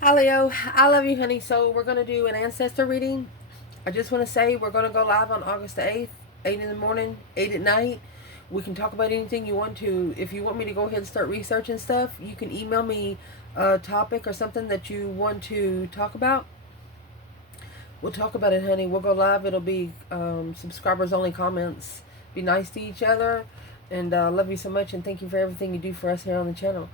Hi Leo, I love you honey. So we're going to do an ancestor reading. I just want to say we're going to go live on August the 8th, 8 in the morning, 8 at night. We can talk about anything you want to. If you want me to go ahead and start researching stuff, you can email me a topic or something that you want to talk about. We'll talk about it honey. We'll go live. It'll be subscribers only comments. Be nice to each other. And love you so much and thank you for everything you do for us here on the channel.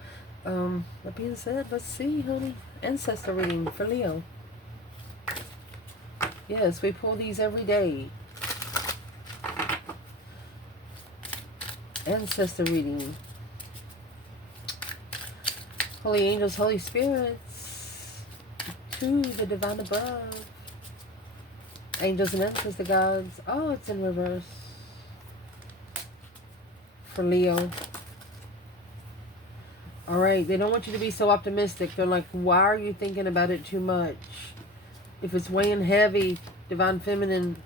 That being said, let's see, honey. Ancestor reading for Leo. Yes, we pull these every day. Ancestor reading. Holy angels, Holy spirits, to the divine above. Angels and Empress, the gods. Oh, it's in reverse. For Leo. Alright, they don't want you to be so optimistic. They're like, why are you thinking about it too much? If it's weighing heavy, divine feminine,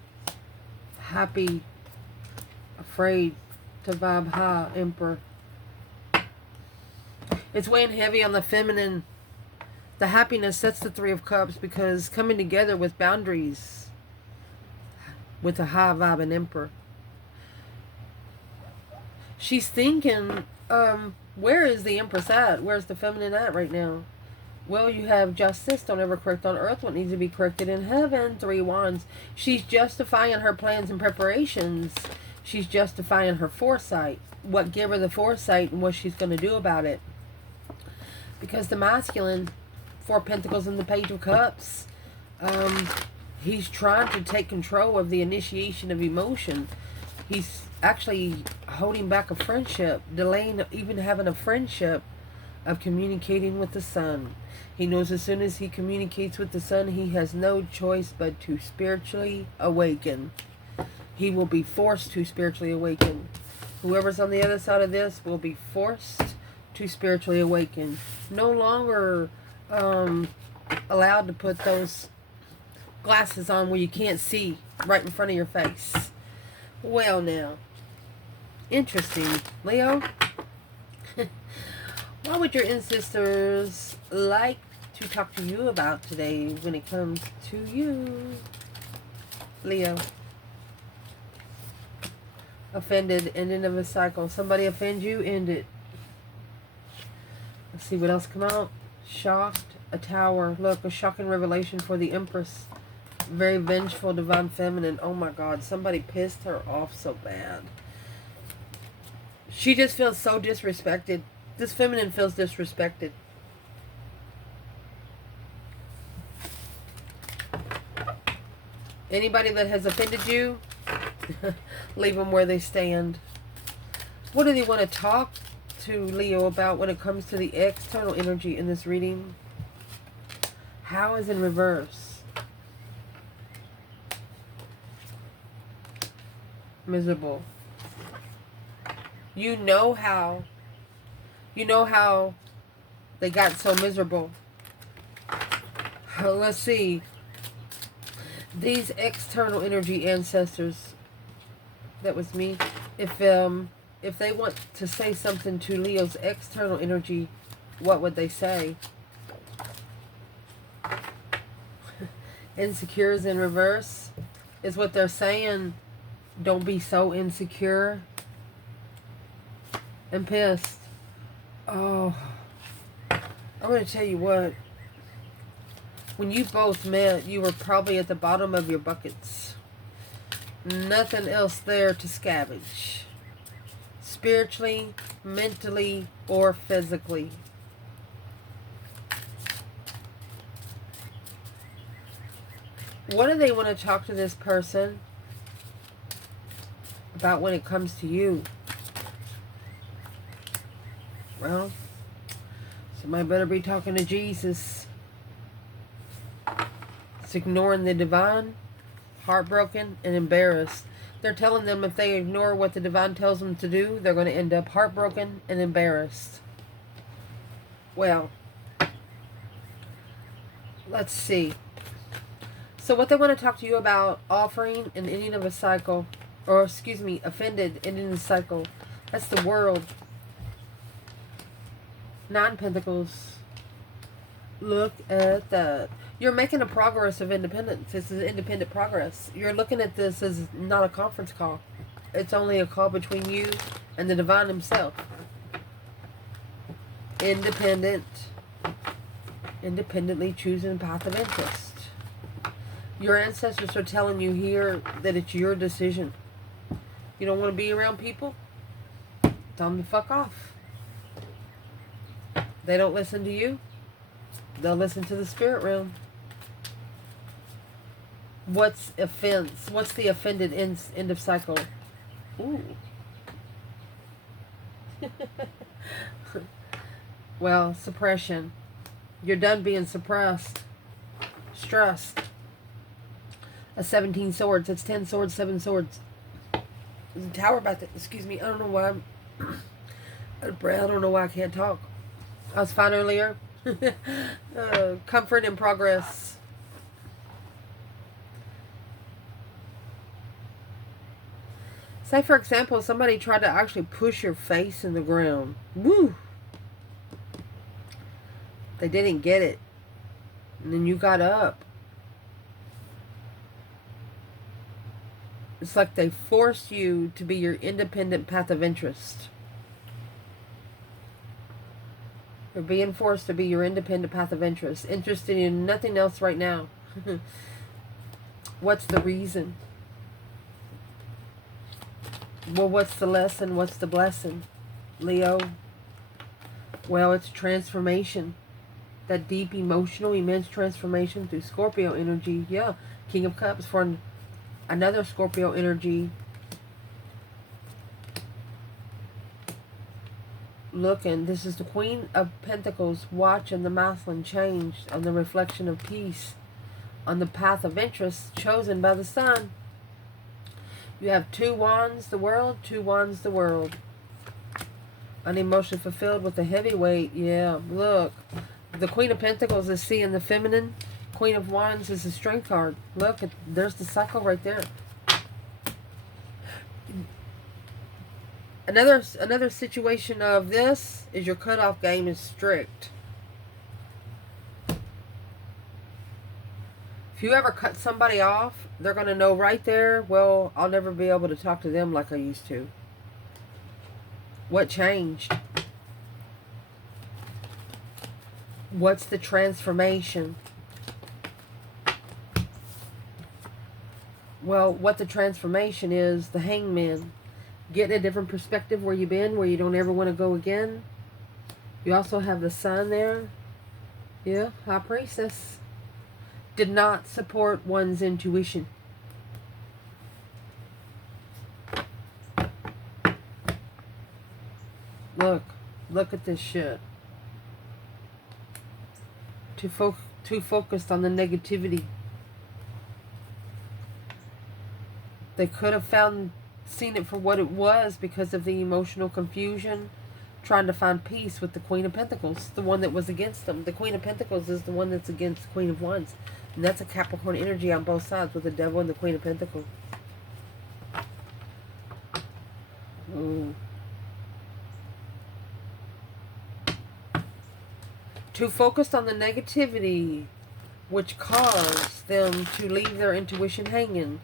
happy, afraid to vibe high, Emperor. It's weighing heavy on the feminine. The happiness, that's the Three of Cups, because coming together with boundaries, with a high vibe and Emperor. She's thinking, where is the Empress at? Where's the feminine at right now? Well, you have justice. Don't ever correct on earth what needs to be corrected in heaven. 3 wands. She's justifying her plans and preparations. She's justifying her foresight. What gave her the foresight and what she's going to do about it. Because the masculine, 4 Pentacles and the Page of Cups, he's trying to take control of the initiation of emotion. He's actually holding back a friendship, delaying even having a friendship of communicating with the sun. He knows as soon as he communicates with the sun, he has no choice but to spiritually awaken. He will be forced to spiritually awaken. Whoever's on the other side of this will be forced to spiritually awaken. No longer allowed to put those glasses on where you can't see right in front of your face. Well now, interesting. Leo, what would your ancestors like to talk to you about today when it comes to you? Leo. Offended, ending of a cycle. Somebody offend you, end it. Let's see what else come out. Shocked, a tower. Look, a shocking revelation for the Empress. Very vengeful, divine feminine. Oh my God, somebody pissed her off so bad. She just feels so disrespected. This feminine feels disrespected. Anybody that has offended you, leave them where they stand. What do they want to talk to Leo about when it comes to the external energy in this reading? How is in reverse? Miserable. You know how they got so miserable. Let's see. These external energy ancestors, that was me. If they want to say something to Leo's external energy, what would they say? Insecure is in reverse, is what they're saying. Don't be so insecure and pissed. Oh, I'm going to tell you what. When you both met, you were probably at the bottom of your buckets. Nothing else there to scavenge. Spiritually, mentally, or physically. What do they want to talk to this person about when it comes to you? Well, somebody better be talking to Jesus. It's ignoring the divine, heartbroken, and embarrassed. They're telling them if they ignore what the divine tells them to do, they're going to end up heartbroken and embarrassed. Well, let's see. So what they want to talk to you about, offering an ending of a cycle. Or, excuse me, offended, ending the cycle. That's the World. 9 Pentacles. Look at that. You're making a progress of independence. This is independent progress. You're looking at this as not a conference call. It's only a call between you and the divine himself. Independent. Independently choosing a path of interest. Your ancestors are telling you here that it's your decision. You don't want to be around people? Tell them to fuck off. They don't listen to you. They'll listen to the spirit realm. What's offense? What's the offended end of cycle? Ooh. Well, suppression. You're done being suppressed. Stressed. A 17 swords. That's 10 swords, 7 swords. There's a tower back there. Excuse me. I don't know why I'm out of breath. I don't know why I can't talk. I was fine earlier. Comfort and progress. Say, for example, somebody tried to actually push your face in the ground. Woo! They didn't get it. And then you got up. It's like they forced you to be your independent path of interest. You're being forced to be your independent path of interest. Interested in nothing else right now. What's the reason? Well, what's the lesson? What's the blessing? Leo? Well, it's transformation. That deep, emotional, immense transformation through Scorpio energy. Yeah. King of Cups for another Scorpio energy. Looking, this is the Queen of Pentacles watching the masculine change on the reflection of peace on the path of interest chosen by the sun. You have 2 wands, the world, 2 wands, the world. An emotion fulfilled with a heavy weight. Yeah, look. The Queen of Pentacles is seeing the feminine. Queen of Wands is the strength card. Look, there's the cycle right there. Another situation of this is your cutoff game is strict. If you ever cut somebody off, they're going to know right there, well, I'll never be able to talk to them like I used to. What changed? What's the transformation? Well, what the transformation is, the hangman. Getting a different perspective where you've been, where you don't ever want to go again. You also have the sun there. Yeah, High Priestess. Did not support one's intuition. Look at this shit. Too focused on the negativity. They could have seen it for what it was because of the emotional confusion, trying to find peace with the Queen of Pentacles, the one that was against them. The Queen of Pentacles is the one that's against the Queen of Wands. And that's a Capricorn energy on both sides with the Devil and the Queen of Pentacles. Ooh. Too focused on the negativity, which caused them to leave their intuition hanging.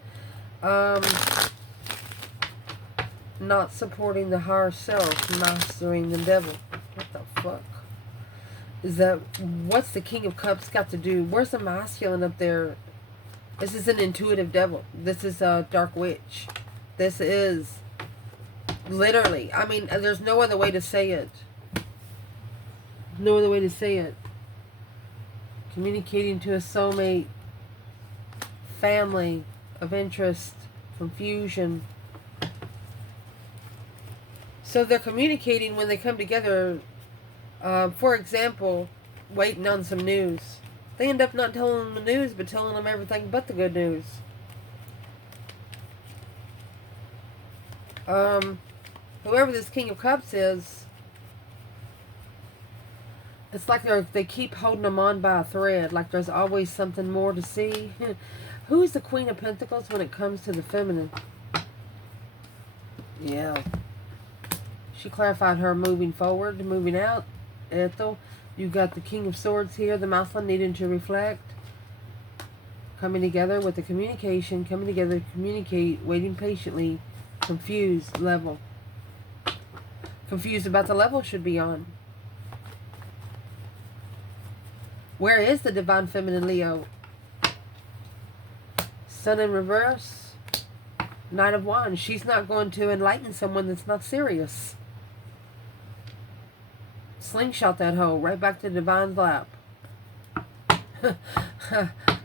Not supporting the higher self, mastering the devil. What the fuck? Is that, what's the King of Cups got to do? Where's the masculine up there? This is an intuitive devil. This is a dark witch. This is literally, I mean, there's no other way to say it. No other way to say it. Communicating to a soulmate, family of interest, confusion. So they're communicating when they come together. For example, waiting on some news. They end up not telling them the news, but telling them everything but the good news. Whoever this King of Cups is, it's like they keep holding them on by a thread. Like there's always something more to see. Who's the Queen of Pentacles when it comes to the feminine? Yeah. She clarified her moving forward, moving out. Ethel. You got the King of Swords here, the masculine needing to reflect. Coming together with the communication, coming together to communicate, waiting patiently, confused level. Confused about the level should be on. Where is the Divine Feminine Leo? Sun in reverse. Knight of Wands. She's not going to enlighten someone that's not serious. Slingshot that hoe right back to Divine's lap.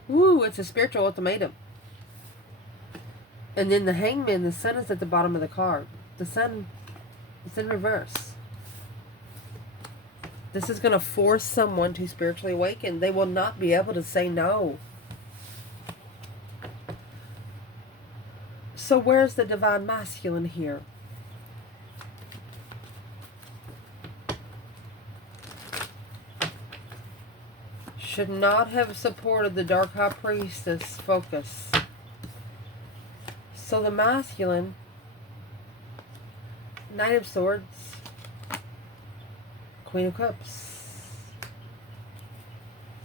Woo, it's a spiritual ultimatum. And then the Hangman, the Sun is at the bottom of the card. The Sun is in reverse. This is going to force someone to spiritually awaken. They will not be able to say no. So where's the Divine Masculine here? Should not have supported the Dark High Priestess focus. So the masculine, Knight of Swords, Queen of Cups.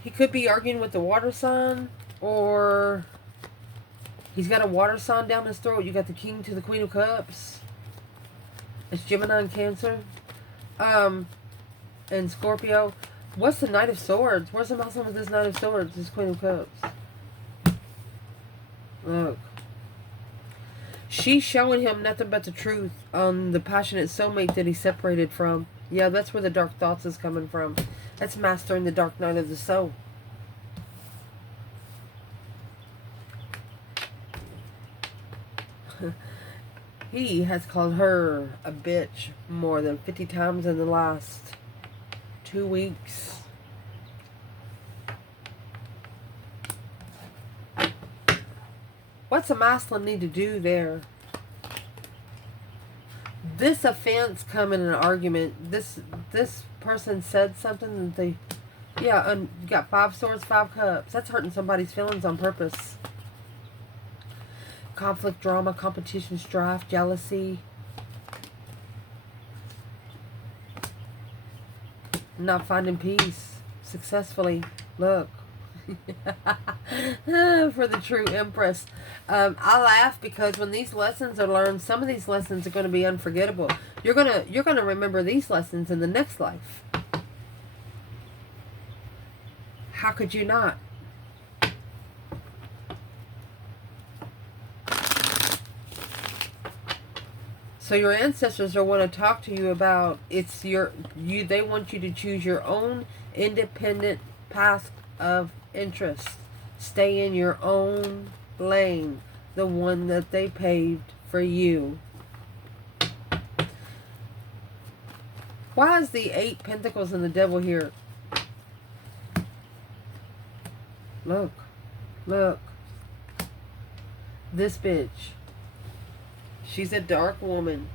He could be arguing with the water sign, or he's got a water sign down his throat. You got the King to the Queen of Cups. It's Gemini and Cancer. And Scorpio. What's the Knight of Swords? Where's the muscle with this Knight of Swords? This Queen of Cups. Look. She's showing him nothing but the truth on the passionate soulmate that he's separated from. Yeah, that's where the dark thoughts is coming from. That's mastering the dark night of the soul. He has called her a bitch more than 50 times in the last 2 weeks. What's a masculine need to do there? This offense come in an argument. This person said something that they, yeah, and you got 5 swords, 5 cups. That's hurting somebody's feelings on purpose. Conflict, drama, competition, strife, jealousy. Not finding peace successfully. Look. For the true Empress. I laugh because when these lessons are learned, some of these lessons are going to be unforgettable. You're gonna remember these lessons in the next life. How could you not? So your ancestors are want to talk to you about they want you to choose your own independent path of interest. Stay in your own lane, the one that they paved for you. Why is the 8 Pentacles and the Devil here? Look. Look. This bitch. She's a dark woman.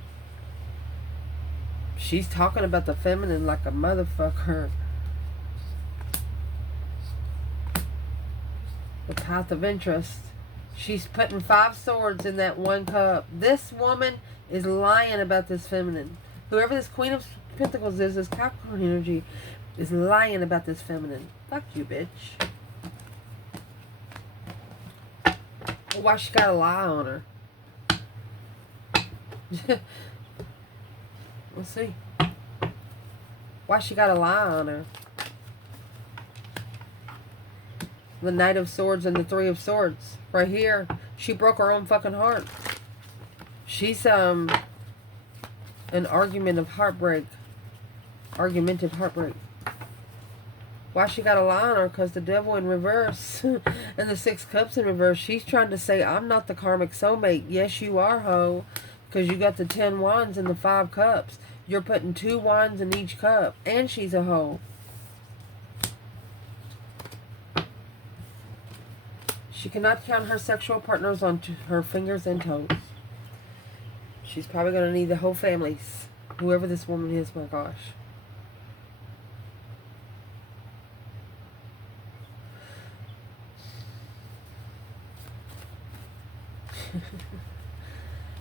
She's talking about the feminine like a motherfucker. The path of interest. She's putting 5 swords in that 1 cup. This woman is lying about this feminine. Whoever this Queen of Pentacles is, this Capricorn energy, is lying about this feminine. Fuck you, bitch. Why she gotta lie on her? We'll see. Why she gotta lie on her? The Knight of Swords and the 3 of Swords. Right here. She broke her own fucking heart. She's an argument of heartbreak. Argumentative heartbreak. Why she gotta lie on her? Because the Devil in reverse. And the 6 Cups in reverse. She's trying to say, I'm not the karmic soulmate. Yes, you are, ho. Because you got the 10 wands and the 5 cups. You're putting 2 wands in each cup. And she's a hoe. She cannot count her sexual partners on her fingers and toes. She's probably going to need the whole families. Whoever this woman is, my gosh.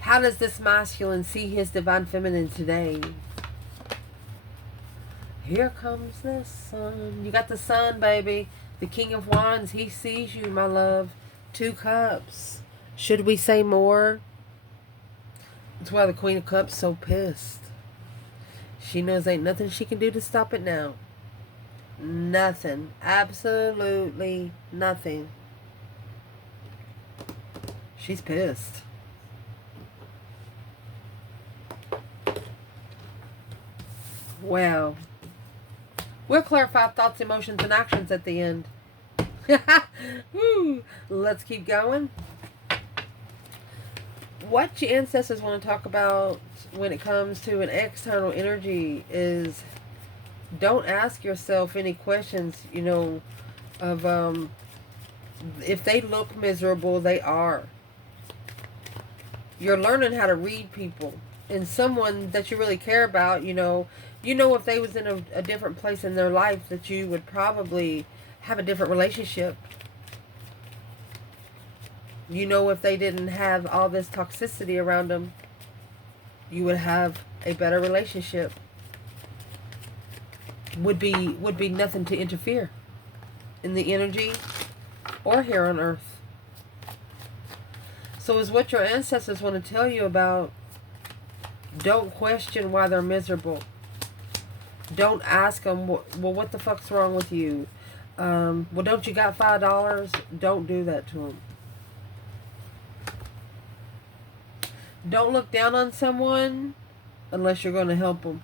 How does this masculine see his divine feminine today? Here comes the sun. You got the sun, baby. The King of Wands, he sees you, my love. 2 cups. Should we say more? That's why the Queen of Cups so pissed. She knows ain't nothing she can do to stop it now. Nothing. Absolutely nothing. She's pissed. Well, we'll clarify thoughts, emotions, and actions at the end. Woo. Let's keep going. What your ancestors want to talk about when it comes to an external energy is, don't ask yourself any questions, you know, of if they look miserable, they are. You're learning how to read people. And someone that you really care about, you know if they was in a different place in their life, that you would probably have a different relationship. You know, if they didn't have all this toxicity around them, you would have a better relationship. Would be nothing to interfere in the energy or here on earth. So is what your ancestors want to tell you about. Don't question why they're miserable. Don't ask them, well, what the fuck's wrong with you? Well, don't you got $5? Don't do that to them. Don't look down on someone unless you're going to help them.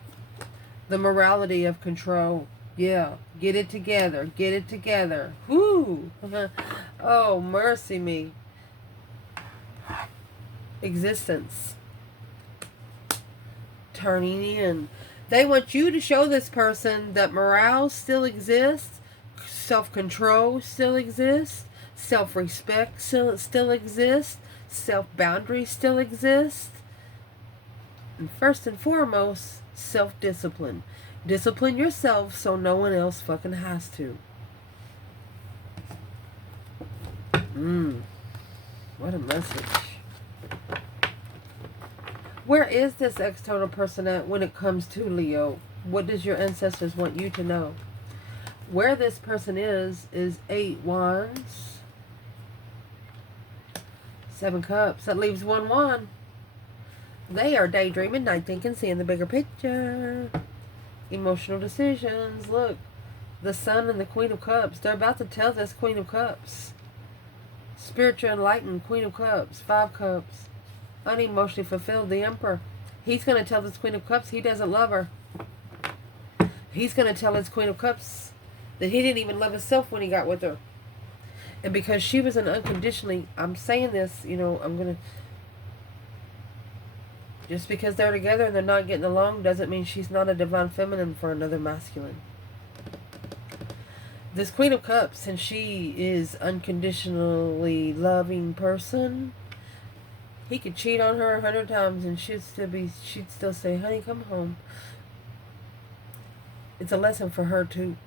The morality of control. Yeah, get it together. Get it together. Whoo! Oh, mercy me. Existence. Turning in. They want you to show this person that morale still exists, self-control still exists, self-respect still exists, self-boundaries still exist, and first and foremost, self-discipline. Discipline yourself so no one else fucking has to. What a message. Where is this external person at when it comes to Leo? What does your ancestors want you to know? Where this person is 8 Wands, 7 Cups. That leaves 1 They are daydreaming, night thinking, seeing the bigger picture. Emotional decisions. Look, the Sun and the Queen of Cups. They're about to tell this Queen of Cups. Spiritual enlightened Queen of Cups, 5 Cups. Unemotionally fulfilled, the Emperor. He's going to tell this Queen of Cups he doesn't love her. He's going to tell his Queen of Cups that he didn't even love himself when he got with her. And because she was an unconditionally, I'm saying this, I'm going to, just because they're together and they're not getting along doesn't mean she's not a divine feminine for another masculine. This Queen of Cups, and she is unconditionally loving person, he could cheat on her 100 times and she'd still say, honey, come home. It's a lesson for her too.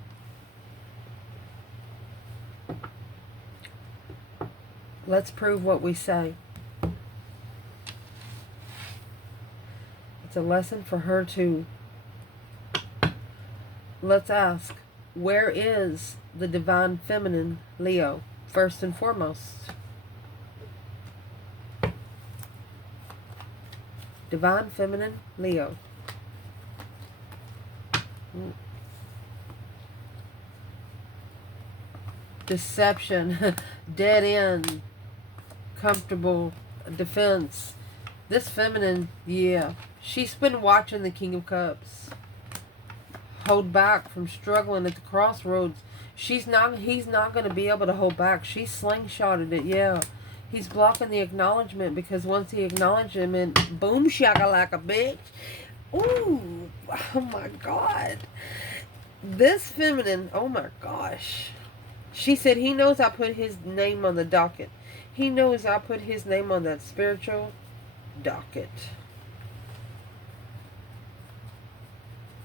Let's prove what we say. It's a lesson for her too. Let's ask, where is the divine feminine Leo, first and foremost? Divine feminine Leo. Deception, dead end, comfortable, defense. This feminine, yeah, she's been watching the King of Cups hold back from struggling at the crossroads. He's not going to be able to hold back. She slingshotted it, yeah. He's blocking the acknowledgement because once he acknowledged him, and boom shakalaka bitch. Ooh, oh my God. This feminine, oh my gosh. She said he knows I put his name on the docket. He knows I put his name on that spiritual docket.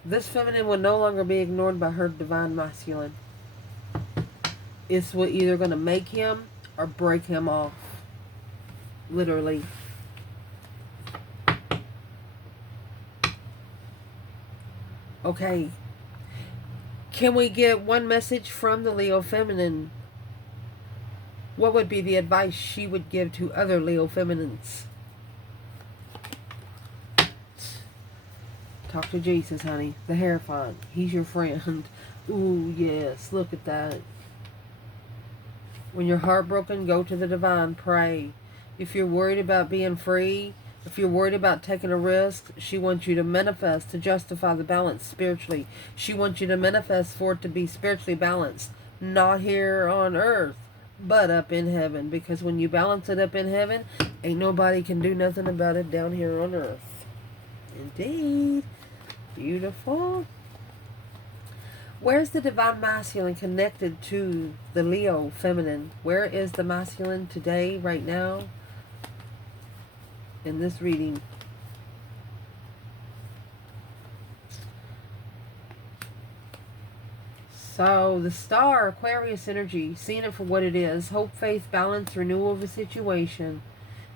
This feminine will no longer be ignored by her divine masculine. It's what either going to make him or break him off. Literally. Okay. Can we get one message from the Leo feminine? What would be the advice she would give to other Leo feminines? Talk to Jesus, honey. The Hierophant. He's your friend. Ooh, yes. Look at that. When you're heartbroken, go to the divine. Pray. If you're worried about being free, if you're worried about taking a risk, she wants you to manifest to justify the balance spiritually. She wants you to manifest for it to be spiritually balanced. Not here on earth, but up in heaven. Because when you balance it up in heaven, ain't nobody can do nothing about it down here on earth. Indeed. Beautiful. Where's the divine masculine connected to the Leo feminine? Where is the masculine today, right now, in this reading? So, the star, Aquarius energy, seeing it for what it is. Hope, faith, balance, renewal of a situation.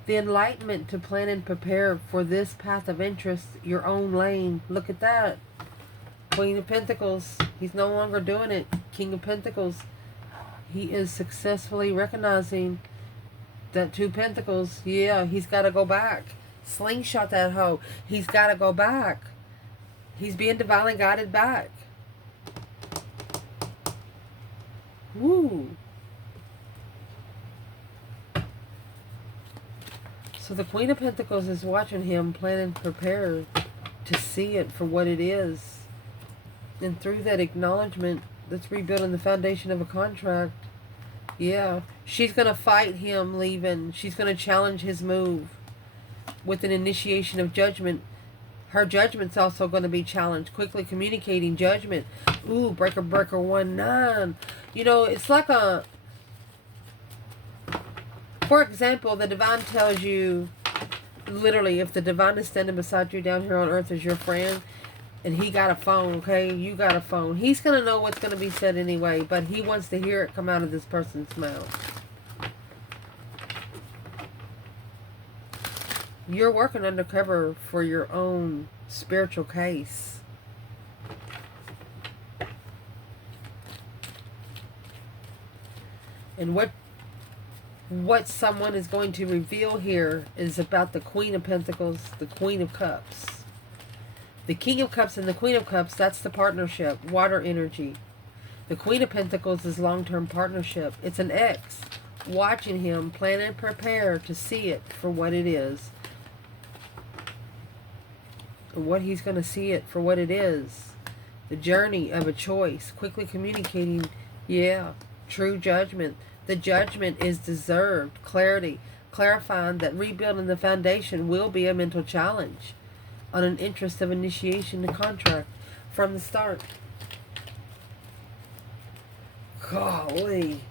The enlightenment to plan and prepare for this path of interest, your own lane. Look at that. Queen of Pentacles. He's no longer doing it. King of Pentacles. He is successfully recognizing that Two Pentacles. Yeah, he's got to go back. Slingshot that hoe. He's got to go back. He's being divinely guided back. Woo. So the Queen of Pentacles is watching him plan and prepare to see it for what it is. And through that acknowledgement, that's rebuilding the foundation of a contract. Yeah, she's going to fight him leaving. She's going to challenge his move with an initiation of judgment. Her judgment's also going to be challenged. Quickly communicating judgment. Ooh, breaker, breaker, 1-9. You know, it's like a... For example, the divine tells you, literally, if the divine is standing beside you down here on earth as your friend, and he got a phone, okay? You got a phone. He's going to know what's going to be said anyway, but he wants to hear it come out of this person's mouth. You're working undercover for your own spiritual case. And what someone is going to reveal here is about the Queen of Pentacles, the Queen of Cups. The King of Cups and the Queen of Cups, that's the partnership, water energy. The Queen of Pentacles is long-term partnership. It's an ex watching him plan and prepare to see it for what it is. And what he's going to see it for what it is. The journey of a choice. Quickly communicating, yeah, true judgment. The judgment is deserved. Clarity. Clarifying that rebuilding the foundation will be a mental challenge on an interest of initiation to contract from the start. Golly.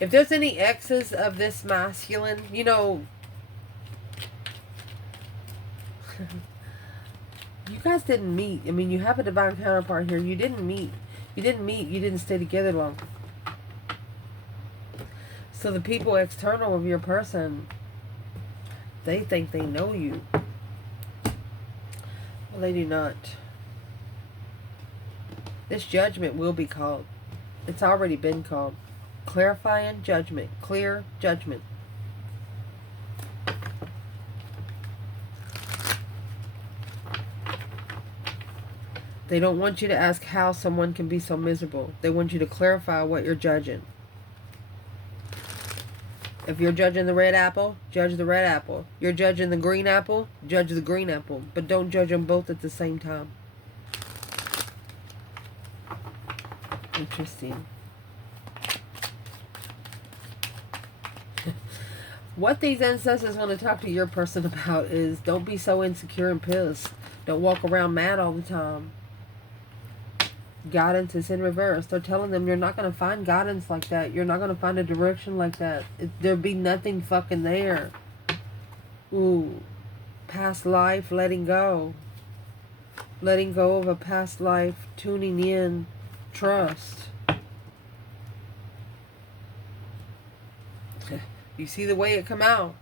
If there's any exes of this masculine, you know, you guys didn't meet. I mean, you have a divine counterpart here. You didn't meet. You didn't stay together long. So the people external of your person, they think they know you. Well, they do not. This judgment will be called. It's already been called. Clarifying judgment. Clear judgment. They don't want you to ask how someone can be so miserable. They want you to clarify what you're judging. If you're judging the red apple, judge the red apple. You're judging the green apple, judge the green apple. But don't judge them both at the same time. Interesting. What these ancestors want to talk to your person about is don't be so insecure and pissed. Don't walk around mad all the time. Guidance is in reverse. They're telling them you're not going to find guidance like that. You're not going to find a direction like that. There'll be nothing fucking there. Ooh. Past life, letting go. Letting go of a past life, tuning in, trust. You see the way it come out.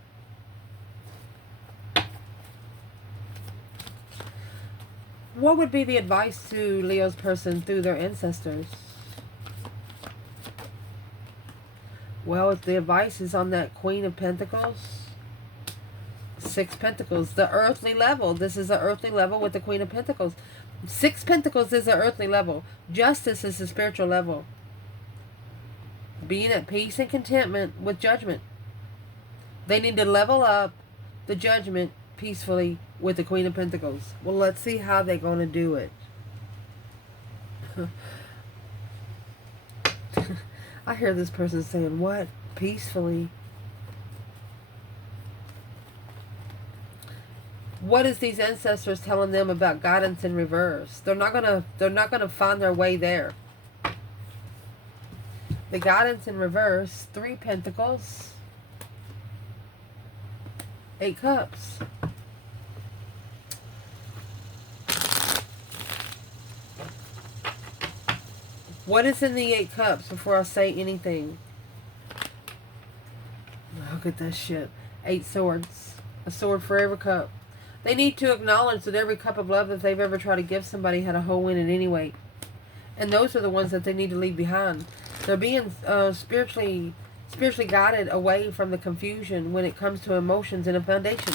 What would be the advice to Leo's person through their ancestors? Well, if the advice is on that Queen of Pentacles, 6 Pentacles, the earthly level. This is the earthly level with the Queen of Pentacles. 6 Pentacles is the earthly level. Justice is the spiritual level. Being at peace and contentment with judgment. They need to level up the judgment peacefully with the Queen of Pentacles. Well, let's see how they're going to do it. I hear this person saying, what? Peacefully? What is these ancestors telling them about guidance in reverse? They're not gonna find their way there. The guidance in reverse, 3 Pentacles, 8 Cups. What is in the 8 Cups before I say anything? Look at that shit. 8 Swords. A sword for every cup. They need to acknowledge that every cup of love that they've ever tried to give somebody had a hole in it anyway. And those are the ones that they need to leave behind. They're being spiritually guided away from the confusion when it comes to emotions and a foundation.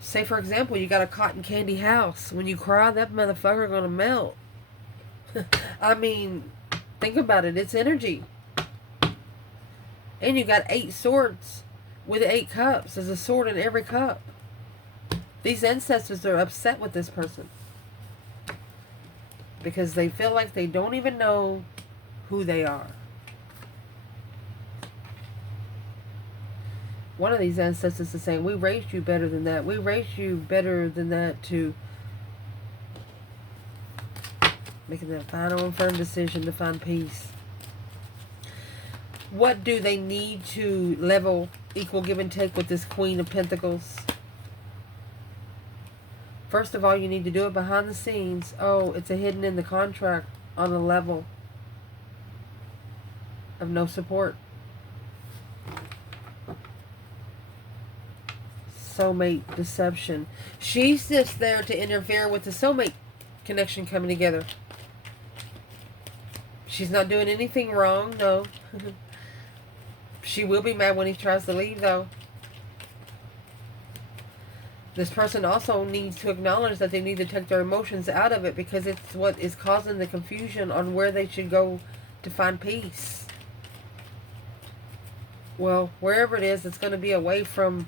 Say, for example, you got a cotton candy house. When you cry, that motherfucker gonna melt. I mean, think about it. It's energy. And you got 8 swords with 8 cups. There's a sword in every cup. These ancestors are upset with this person because they feel like they don't even know who they are. One of these ancestors is saying, we raised you better than that. We raised you better than that to making that final and firm decision to find peace. What do they need to level, equal, give and take with this Queen of Pentacles? First of all, you need to do it behind the scenes. Oh, it's a hidden in the contract on a level of no support. Soulmate deception. She's just there to interfere with the soulmate connection coming together. She's not doing anything wrong, no. She will be mad when he tries to leave, though. This person also needs to acknowledge that they need to take their emotions out of it because it's what is causing the confusion on where they should go to find peace. Well, wherever it is, it's going to be away from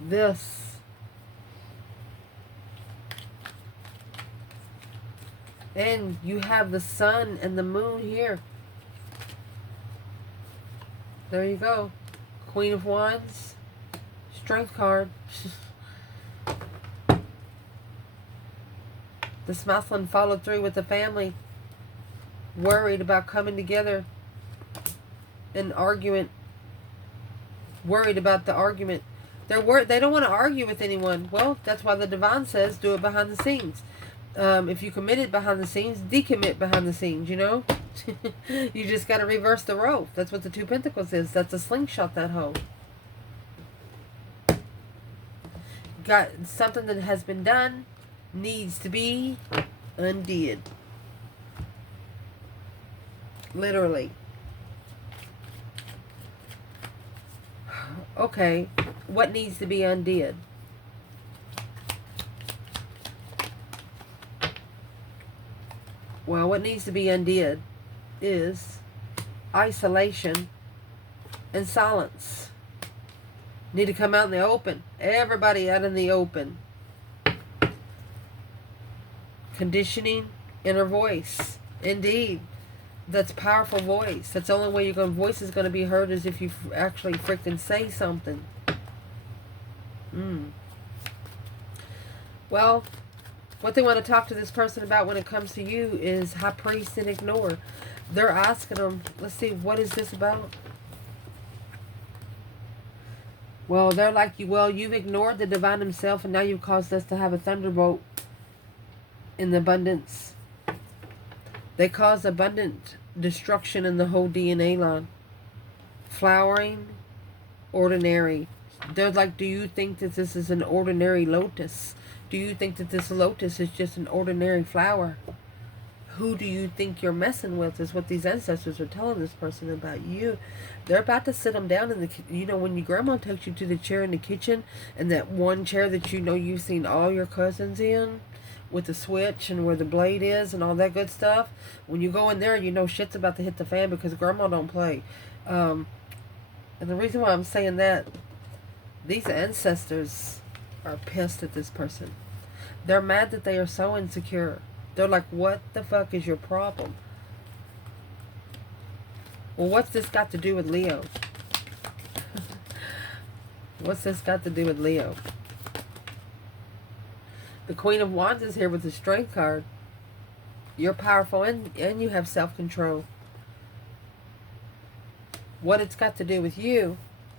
this. And you have the sun and the moon here. There you go. Queen of Wands. Strength card. This masculine followed through with the family. Worried about coming together. An argument. Worried about the argument. They don't want to argue with anyone. Well, that's why the Divine says do it behind the scenes. If you commit it behind the scenes, decommit behind the scenes, you know? You just got to reverse the rope. That's what the 2 Pentacles is. That's a slingshot, that hoe. Got something that has been done, needs to be undid. Literally. Okay, what needs to be undid? Well, what needs to be undid is isolation and silence. Need to come out in the open. Everybody out in the open. Conditioning inner voice. Indeed. That's powerful voice. That's the only way your voice is going to be heard is if you actually freaking say something. Well, what they want to talk to this person about when it comes to you is High Priest and ignore. They're asking them, let's see, what is this about? Well, they're like, you've ignored the Divine Himself and now you've caused us to have a thunderbolt in the abundance. They cause abundant destruction in the whole DNA line. Flowering, ordinary, They're like, do you think that this is an ordinary lotus? Do you think that this lotus is just an ordinary flower? Who do you think you're messing with is what these ancestors are telling this person about you. They're about to sit them down in the, you know, when your grandma takes you to the chair in the kitchen, and that one chair that you know you've seen all your cousins in, with the switch and where the blade is and all that good stuff. When you go in there, you know shit's about to hit the fan because grandma don't play. And the reason why I'm saying that, these ancestors are pissed at this person. They're mad that they are so insecure. They're like, what the fuck is your problem? Well, what's this got to do with Leo? What's this got to do with Leo? The Queen of Wands is here with the Strength card. You're powerful and you have self-control. What it's got to do with you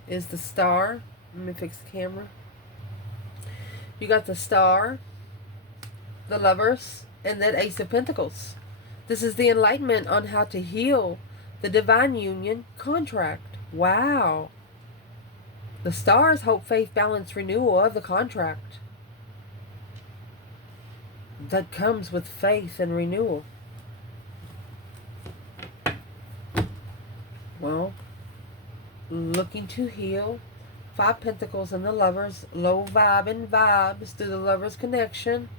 is the Star. Let me fix the camera. You got the Star, the Lovers, and that Ace of Pentacles. This is the enlightenment on how to heal the divine union contract. Wow. The Stars, hope, faith, balance, renewal of the contract. That comes with faith and renewal. Well, looking to heal. 5 Pentacles and the Lovers. Low vibe and vibes through the Lovers connection.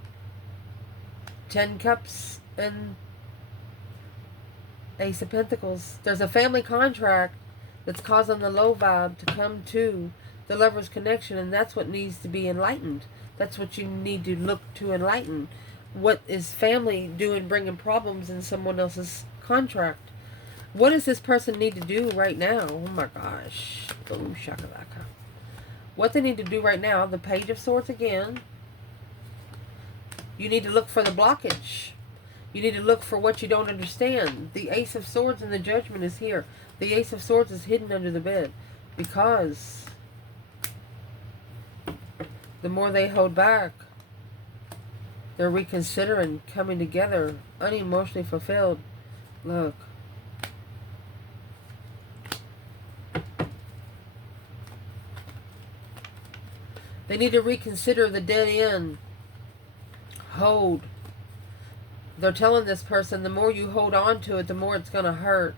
10 Cups and Ace of Pentacles. There's a family contract that's causing the low vibe to come to the Lovers connection, and that's what needs to be enlightened. That's what you need to look to enlighten. What is family doing bringing problems in someone else's contract? What does this person need to do right now? Oh my gosh. Boom shakalaka. What they need to do right now, the Page of Swords again. You need to look for the blockage. You need to look for what you don't understand. The Ace of Swords and the Judgment is here. The Ace of Swords is hidden under the bed. Because the more they hold back, they're reconsidering coming together, unemotionally fulfilled. Look. They need to reconsider the dead end. Hold. They're telling this person, the more you hold on to it, the more it's going to hurt.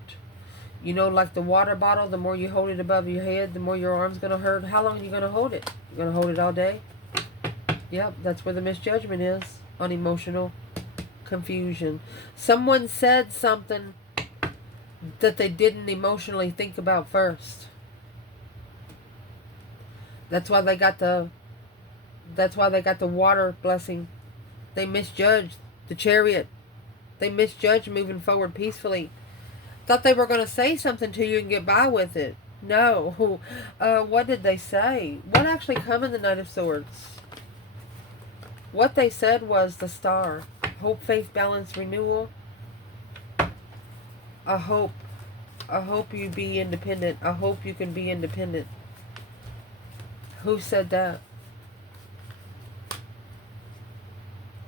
You know, like the water bottle, the more you hold it above your head, the more your arm's going to hurt. How long are you going to hold it? You're going to hold it all day? Yep, that's where the misjudgment is. Unemotional confusion. Someone said something that they didn't emotionally think about first. That's why they got the water blessing. They misjudged the Chariot. They misjudged moving forward peacefully. Thought they were going to say something to you and get by with it. No. What did they say? What actually come in the Knight of Swords? What they said was the Star. Hope, faith, balance, renewal. I hope you be independent. I hope you can be independent. Who said that?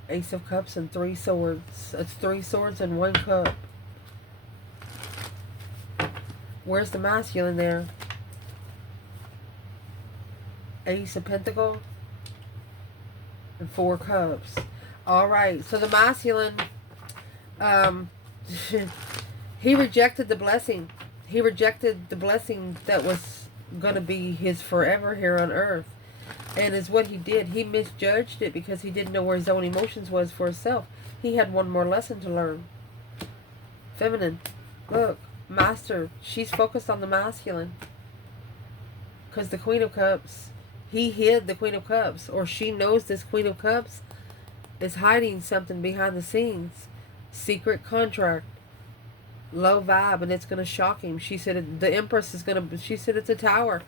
Ace of Cups and 3 Swords. It's 3 swords and 1 cup. Where's the masculine there? Ace of Pentacles and 4 cups. Alright, so the masculine, he rejected the blessing. He rejected the blessing that was going to be his forever here on earth. And is what he did. He misjudged it because he didn't know where his own emotions was for himself. He had one more lesson to learn. Feminine. Look. Master. She's focused on the masculine. Because the Queen of Cups, he hid the Queen of Cups. Or she knows this Queen of Cups is hiding something behind the scenes. Secret contract. Low vibe. And it's going to shock him. She said the Empress is going to... She said it's a tower.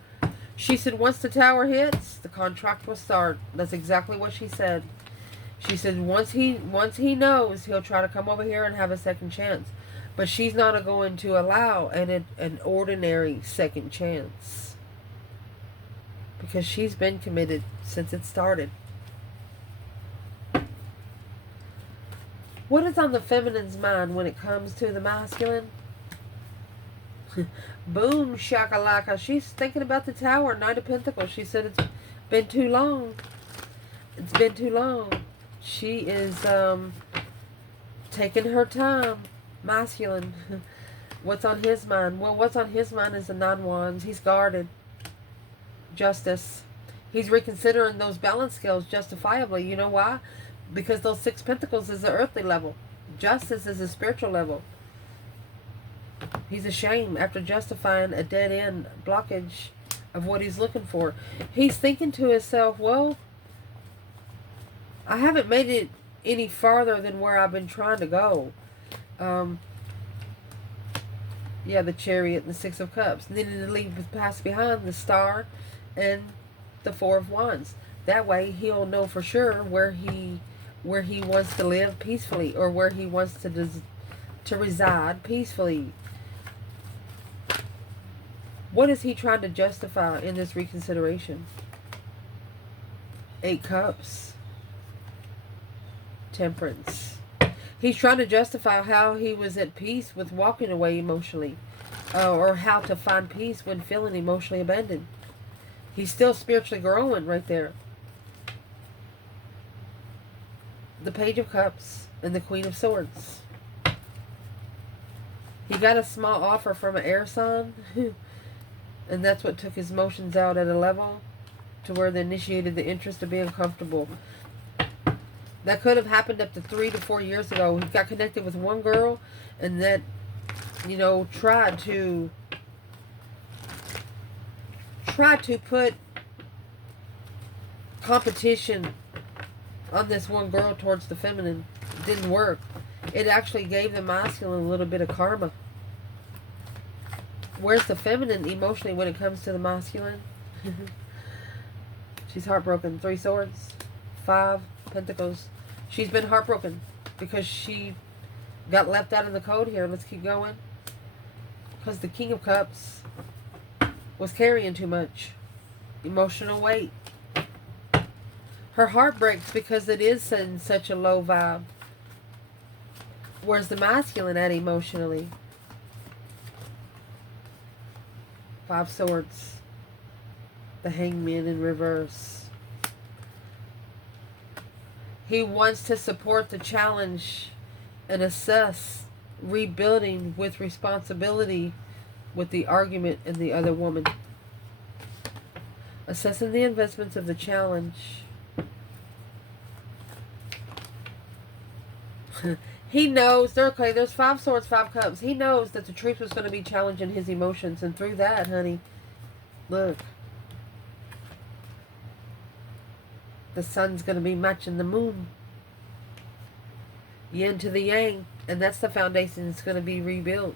She said once the tower hits, the contract will start. That's exactly what she said. She said once he knows, he'll try to come over here and have a second chance. But she's not going to allow an ordinary second chance. Because she's been committed since it started. What is on the feminine's mind when it comes to the masculine? Boom, shakalaka. She's thinking about the Tower, Knight of Pentacles. She said it's been too long. It's been too long. She is taking her time. Masculine. What's on his mind? Well, what's on his mind is the 9 Wands. He's guarded. Justice. He's reconsidering those balance scales justifiably. You know why? Because those 6 Pentacles is the earthly level. Justice is the spiritual level. He's ashamed after justifying a dead-end blockage of what he's looking for. He's thinking to himself, well, I haven't made it any farther than where I've been trying to go. Yeah, the Chariot and the 6 of Cups. Needing to leave the past behind, the Star and the 4 of Wands. That way he'll know for sure where he wants to live peacefully, or where he wants to reside peacefully. What is he trying to justify in this reconsideration? 8 Cups. Temperance. He's trying to justify how he was at peace with walking away emotionally, or how to find peace when feeling emotionally abandoned. He's still spiritually growing right there. The Page of Cups and the Queen of Swords. He got a small offer from an air sign, and that's what took his emotions out at a level to where they initiated the interest of being comfortable. That could have happened up to 3 to 4 years ago. He got connected with one girl, and that, you know, tried to put competition on this one girl towards the feminine. It didn't work. It actually gave the masculine a little bit of karma. Where's the feminine emotionally when it comes to the masculine? She's heartbroken. 3 Swords, 5 Pentacles. She's been heartbroken because she got left out of the code here. Let's keep going. Because the King of Cups was carrying too much emotional weight. Her heart breaks because it is in such a low vibe. Where's the masculine at emotionally? 5 Swords. The Hangman in reverse. He wants to support the challenge and assess rebuilding with responsibility with the argument and the other woman. Assessing the investments of the challenge. He knows, okay, there's 5 Swords, 5 Cups. He knows that the truth was going to be challenging his emotions. And through that, honey, look. The sun's going to be matching the moon. Yin to the yang. And that's the foundation that's going to be rebuilt.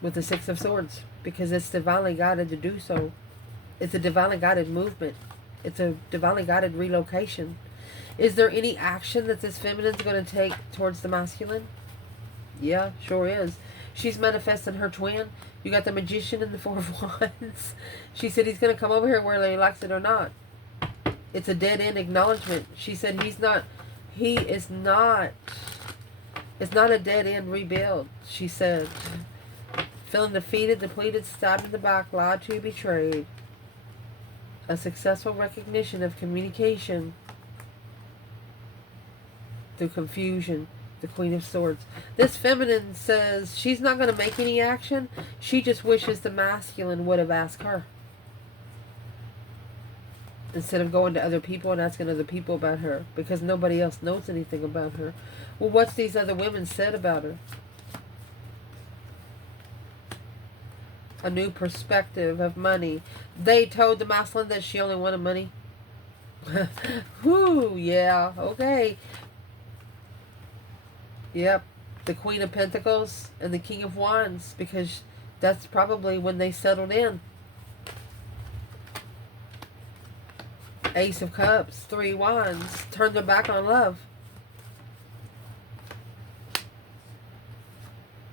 With the 6 of Swords. Because it's divinely guided to do so. It's a divinely guided movement. It's a divinely guided relocation. Is there any action that this feminine's going to take towards the masculine? Yeah, sure is. She's manifesting her twin. You got the Magician and the 4 of Wands. She said he's going to come over here whether he likes it or not. It's a dead-end acknowledgement. She said it's not a dead-end rebuild, she said. Feeling defeated, depleted, stabbed in the back, lied to, betrayed. A successful recognition of communication through confusion. The Queen of Swords. This feminine says she's not going to make any action. She just wishes the masculine would have asked her. Instead of going to other people and asking other people about her. Because nobody else knows anything about her. Well, what's these other women said about her? A new perspective of money. They told the masculine that she only wanted money. Whoo, yeah, okay. Yep, the Queen of Pentacles and the King of Wands. Because that's probably when they settled in. Ace of Cups, 3 Wands, turned their back on love.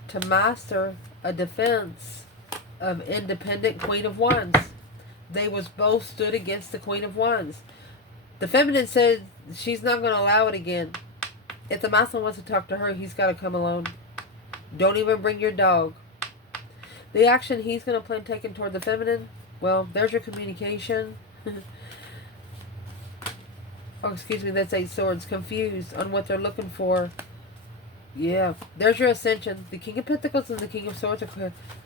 To master a defense of independent Queen of Wands. They was both stood against the Queen of Wands. The feminine said she's not going to allow it again. If the masculine wants to talk to her, he's got to come alone. Don't even bring your dog. The action he's going to plan taking toward the feminine, well, there's your communication. Oh, excuse me, that's 8 swords. Confused on what they're looking for. Yeah, there's your ascension. The King of Pentacles and the King of Swords,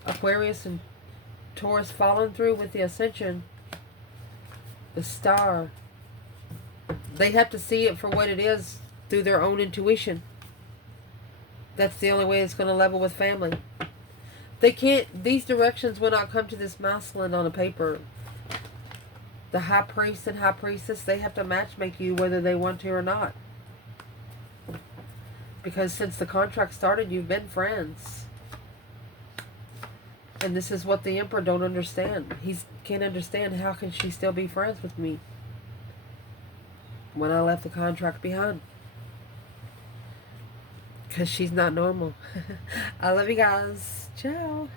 Aquarius and Taurus following through with the ascension. The Star. They have to see it for what it is through their own intuition. That's the only way it's going to level with family. They can't, these directions will not come to this masculine on a paper. The High Priest and High Priestess, they have to matchmake you whether they want to or not. Because since the contract started, you've been friends. And this is what the Emperor don't understand. He can't understand, how can she still be friends with me when I left the contract behind? Because she's not normal. I love you guys. Ciao.